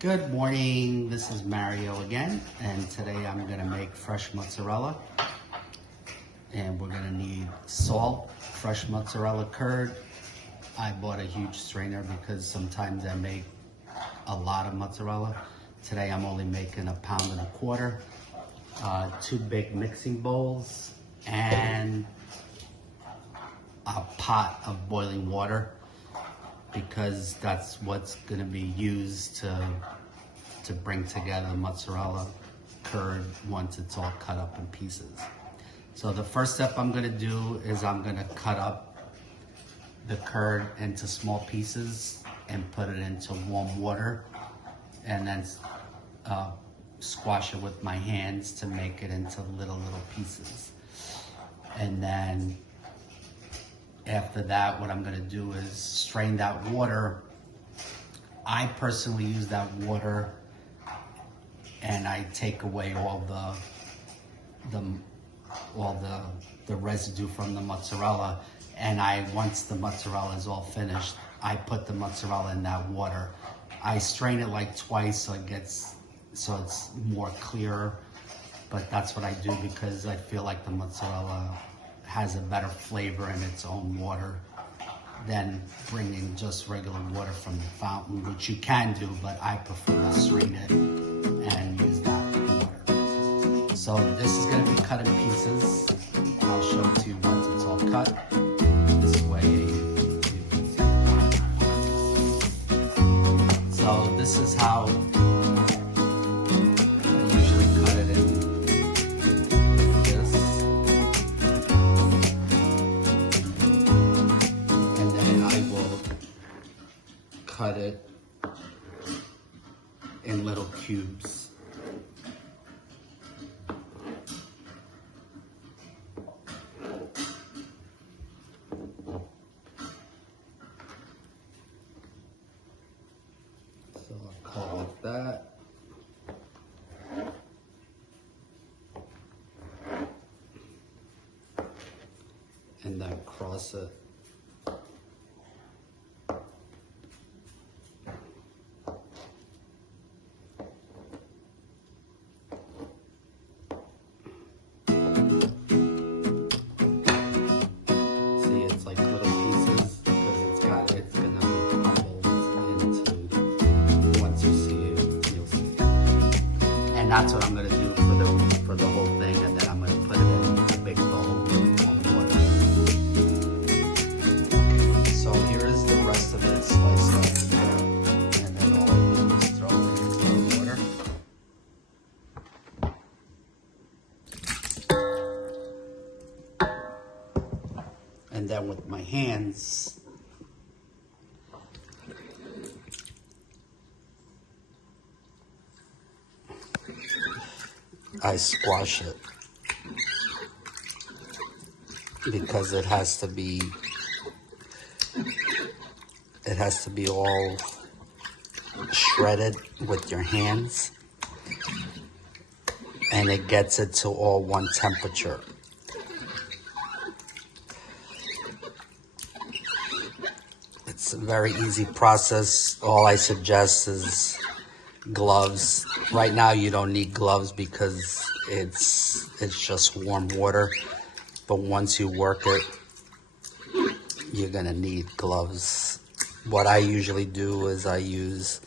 Good morning, this is Mario again, and today I'm gonna make fresh mozzarella. And we're gonna need salt, fresh mozzarella curd. I bought a huge strainer because sometimes I make a lot of mozzarella. Today I'm only making 1.25 pounds. 2 big mixing bowls and a pot of boiling water, because that's what's going to be used to bring together the mozzarella curd once it's all cut up in pieces. So the first step I'm going to do is I'm going to cut up the curd into small pieces and put it into warm water, and then squash it with my hands to make it into little pieces. And then after that, what I'm gonna do is strain that water. I personally use that water and I take away all the residue from the mozzarella. And once the mozzarella is all finished, I put the mozzarella in that water. I strain it like twice so it's more clear, but that's what I do because I feel like the mozzarella has a better flavor in its own water than bringing just regular water from the fountain, which you can do, but I prefer to strain it and use that water. So this is going to be cut in pieces. I'll show it to you once it's all cut. This way you can see. So this is how I usually cut it in. Cut it in little cubes. So I'll cut like that. And then cross it. And that's what I'm gonna do for the whole thing, and then I'm gonna put it in a big bowl with warm water. So here is the rest of it sliced up, and then all I do is throw it into the water. And then with my hands, I squash it because it has to be all shredded with your hands, and it gets it to all one temperature. It's a very easy process. All I suggest is gloves. Right now you don't need gloves because it's just warm water, but once you work it, you're gonna need gloves. What I usually do is I use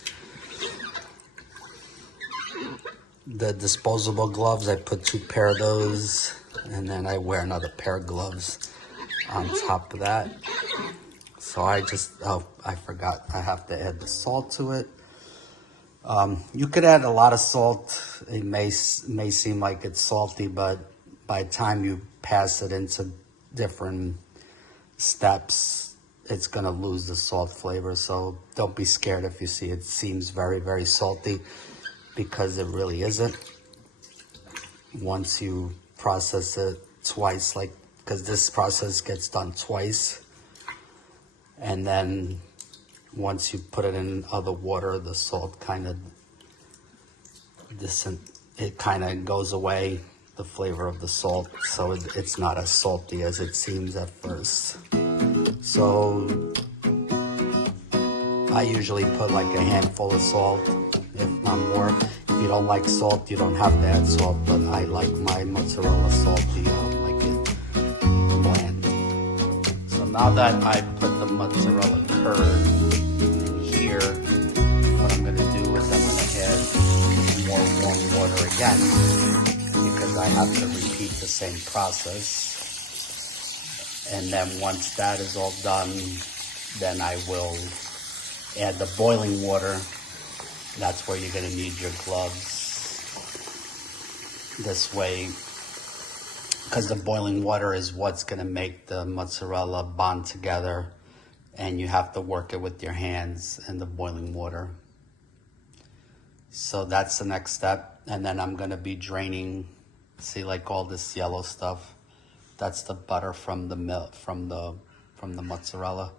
the disposable gloves. I put 2 pair of those, and then I wear another pair of gloves on top of that. So I forgot, I have to add the salt to it. You could add a lot of salt. It may seem like it's salty, but by the time you pass it into different steps, it's going to lose the salt flavor. So don't be scared if you see it seems very, very salty, because it really isn't. Once you process it twice, because this process gets done twice, and then once you put it in other water, the salt kind of goes away, the flavor of the salt, so it's not as salty as it seems at first. So I usually put like a handful of salt if not more. If you don't like salt, you don't have to add salt, but I like my mozzarella salty. I don't like it bland. So now that I put the mozzarella curd in here, what I'm gonna do is I'm gonna add more warm water again, because I have to repeat the same process. And then once that is all done, then I will add the boiling water. That's where you're gonna need your gloves. This way, because the boiling water is what's gonna make the mozzarella bond together, and you have to work it with your hands in the boiling water. So that's the next step. And then I'm gonna be draining, see, like all this yellow stuff. That's the butter from the milk, from the mozzarella.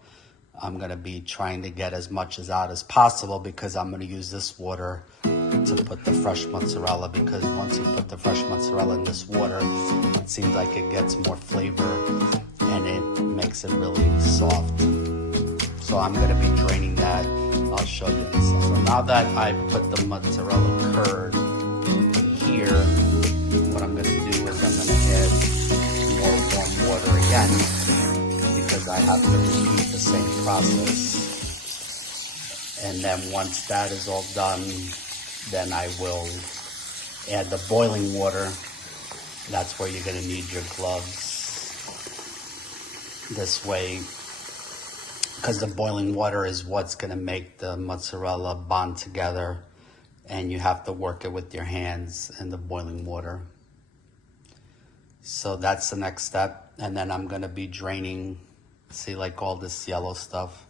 I'm gonna be trying to get as much out as possible, because I'm gonna use this water to put the fresh mozzarella, because once you put the fresh mozzarella in this water, it seems like it gets more flavor and it makes it really soft. So I'm gonna be draining that. I'll show you in a second. So now that I put the mozzarella curd in here, what I'm gonna do is I'm gonna add more warm water again, because I have to repeat the same process. And then once that is all done, then I will add the boiling water. That's where you're gonna need your gloves. This way, because the boiling water is what's gonna make the mozzarella bond together, and you have to work it with your hands in the boiling water. So that's the next step. And then I'm gonna be draining, see, like all this yellow stuff.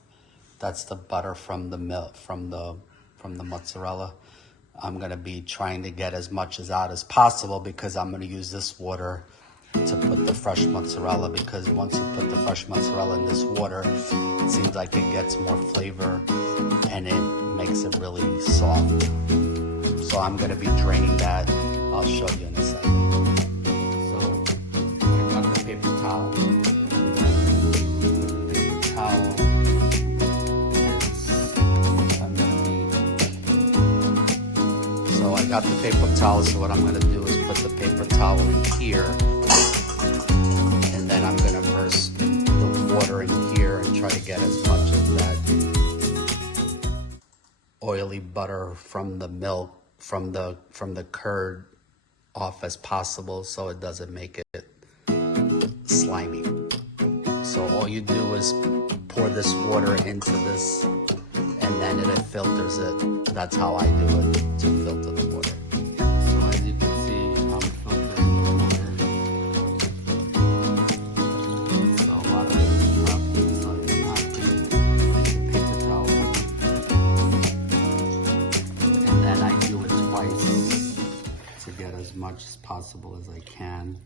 That's the butter from the milk, from the mozzarella. I'm gonna be trying to get as much out as possible, because I'm gonna use this water to put the fresh mozzarella, because once you put the fresh mozzarella in this water, it seems like it gets more flavor and it makes it really soft. So I'm gonna be draining that. I'll show you in a second. So I got the paper towel. The paper towel is, I'm gonna be, so I got the paper towel, so what I'm gonna do is put the paper towel in here, and then I'm gonna immerse the water in here and try to get as much of that oily butter from the milk, from the curd off as possible, so it doesn't make it slimy. So all you do is pour this water into this, and then it filters it. That's how I do it, to filter the water. So as you can see, I'm filtering the water. So a lot of it is dropped inside the paper towel. And then I do it twice to get as much as possible as I can.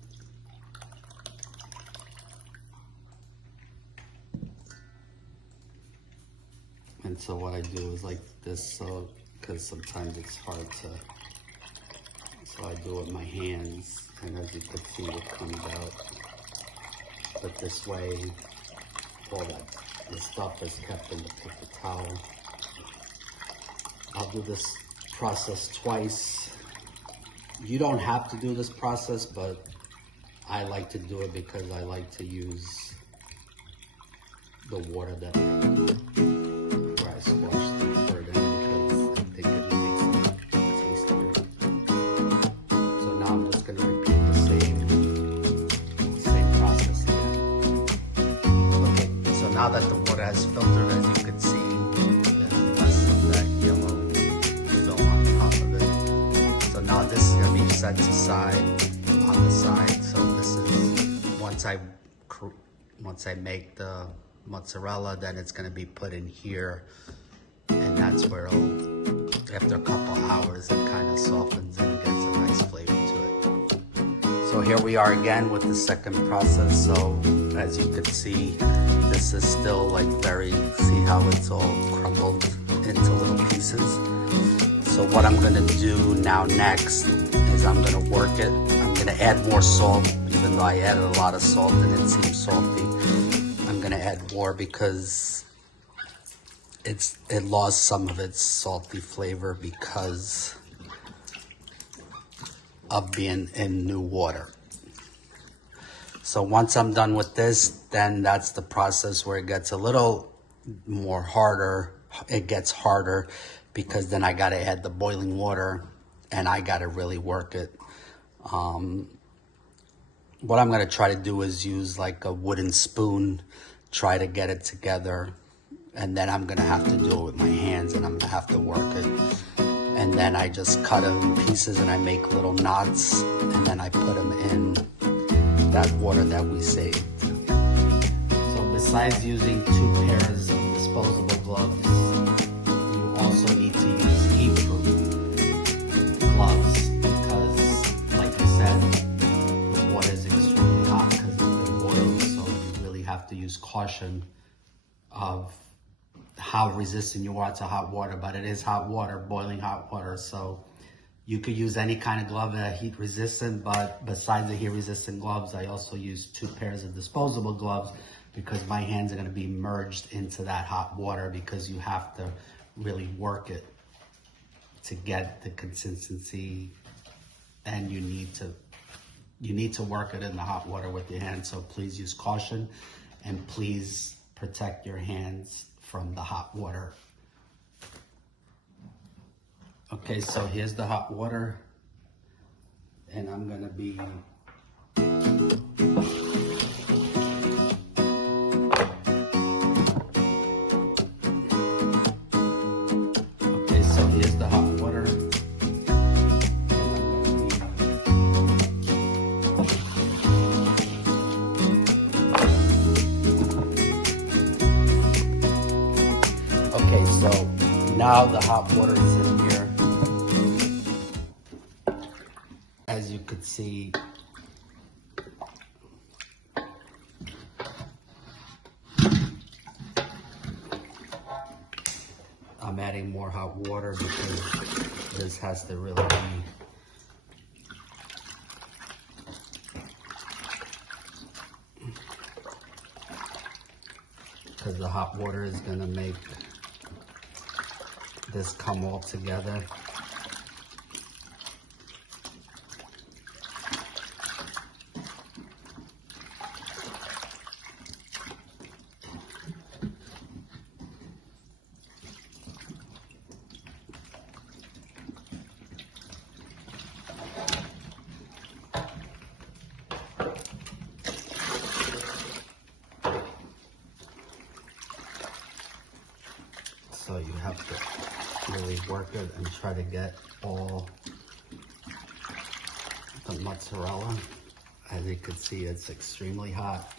And so what I do is like this, so because sometimes it's hard to, so I do it with my hands, and as you can see, it comes out. But this way, all the stuff is kept in the paper towel. I'll do this process twice. You don't have to do this process, but I like to do it because I like to use the water that where I squash the curd in, because I think it makes it tastier. So now I'm just going to repeat the same process again. Okay, so now that the water has filtered, as you can see, there's less of that yellow film on top of it. So now this is going to be set aside on the side. So this is once I make the mozzarella, then it's going to be put in here, and that's where it'll, after a couple hours, it kind of softens and gets a nice flavor to it. So here we are again with the second process. So as you can see, this is still like very, see how it's all crumbled into little pieces. So what I'm going to do now next is I'm going to work it. I'm going to add more salt, even though I added a lot of salt and it seems salty. I'm gonna add more because it lost some of its salty flavor because of being in new water. So once I'm done with this, then that's the process where it gets a little more harder. It gets harder because then I got to add the boiling water and I got to really work it. What I'm going to try to do is use like a wooden spoon, try to get it together. And then I'm going to have to do it with my hands and I'm going to have to work it. And then I just cut them in pieces and I make little knots and then I put them in that water that we saved. So besides using 2 pairs of disposable gloves, you also need to use heat-proof gloves because, like I said, the water is extremely hot because it's been boiled, so you really have to use caution of how resistant you are to hot water. But it is hot water, boiling hot water, so you could use any kind of glove that are heat resistant, but besides the heat resistant gloves, I also use 2 pairs of disposable gloves because my hands are going to be merged into that hot water because you have to really work it to get the consistency, and you need to work it in the hot water with your hands. So please use caution and please protect your hands from the hot water. Okay, so here's the hot water, and I'm gonna be okay, so here's the hot water. Okay, so now the hot water is in here. As you could see, I'm adding more hot water because this has to really be because the hot water is going to make this come all together. So you have to really work it and try to get all the mozzarella. As you can see, it's extremely hot.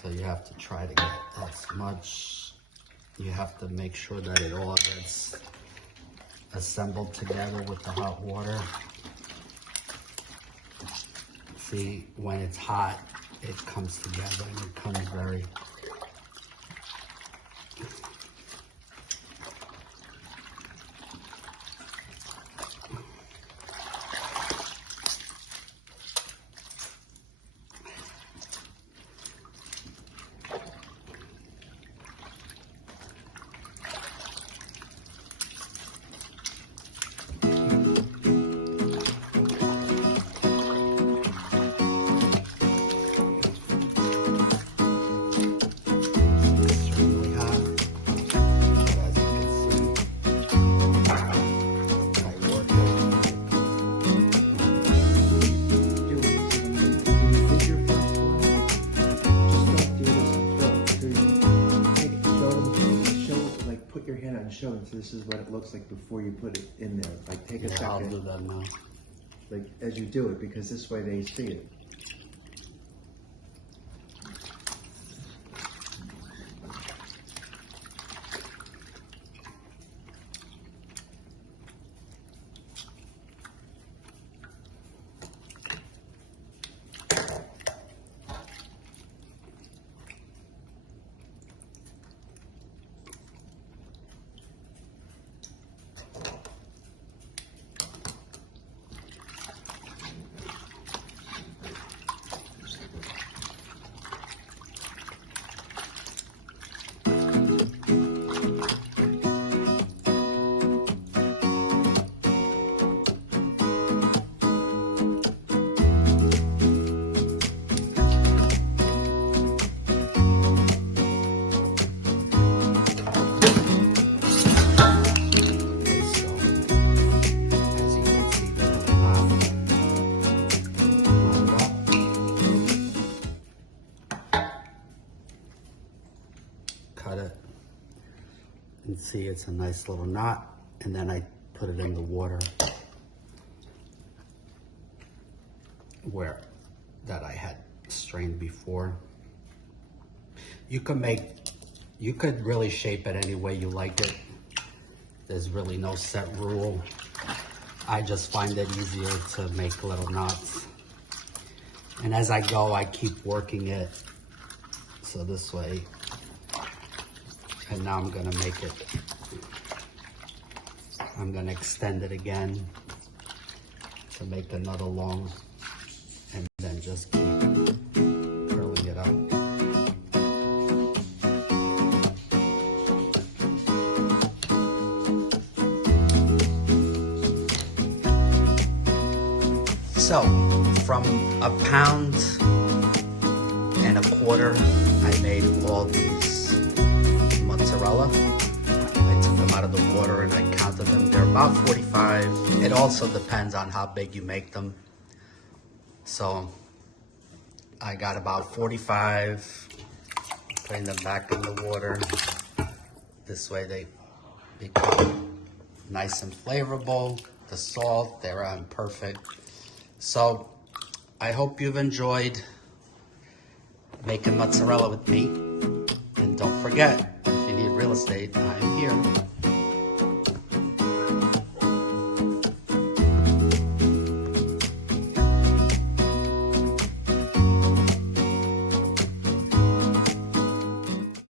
So you have to try to get as much. You have to make sure that it all gets assembled together with the hot water. See, when it's hot, it comes together and it comes very show them, so this is what it looks like before you put it in there. Like take a second. I'll do that now. Like as you do it, because this way they see it. cut it. And see, it's a nice little knot. And then I put it in the water that I had strained before. You could really shape it any way you like it. There's really no set rule. I just find it easier to make little knots. And as I go, I keep working it. So this way, and now I'm gonna extend it again to make another long, and then just keep curling it up. So, from 1.25 pounds, I made all these mozzarella. I took them out of the water and I counted them. They're about 45. It also depends on how big you make them. So, I got about 45, putting them back in the water. This way they become nice and flavorful. The salt, they're perfect. So, I hope you've enjoyed making mozzarella with me. And don't forget, if you need real estate, I'm here.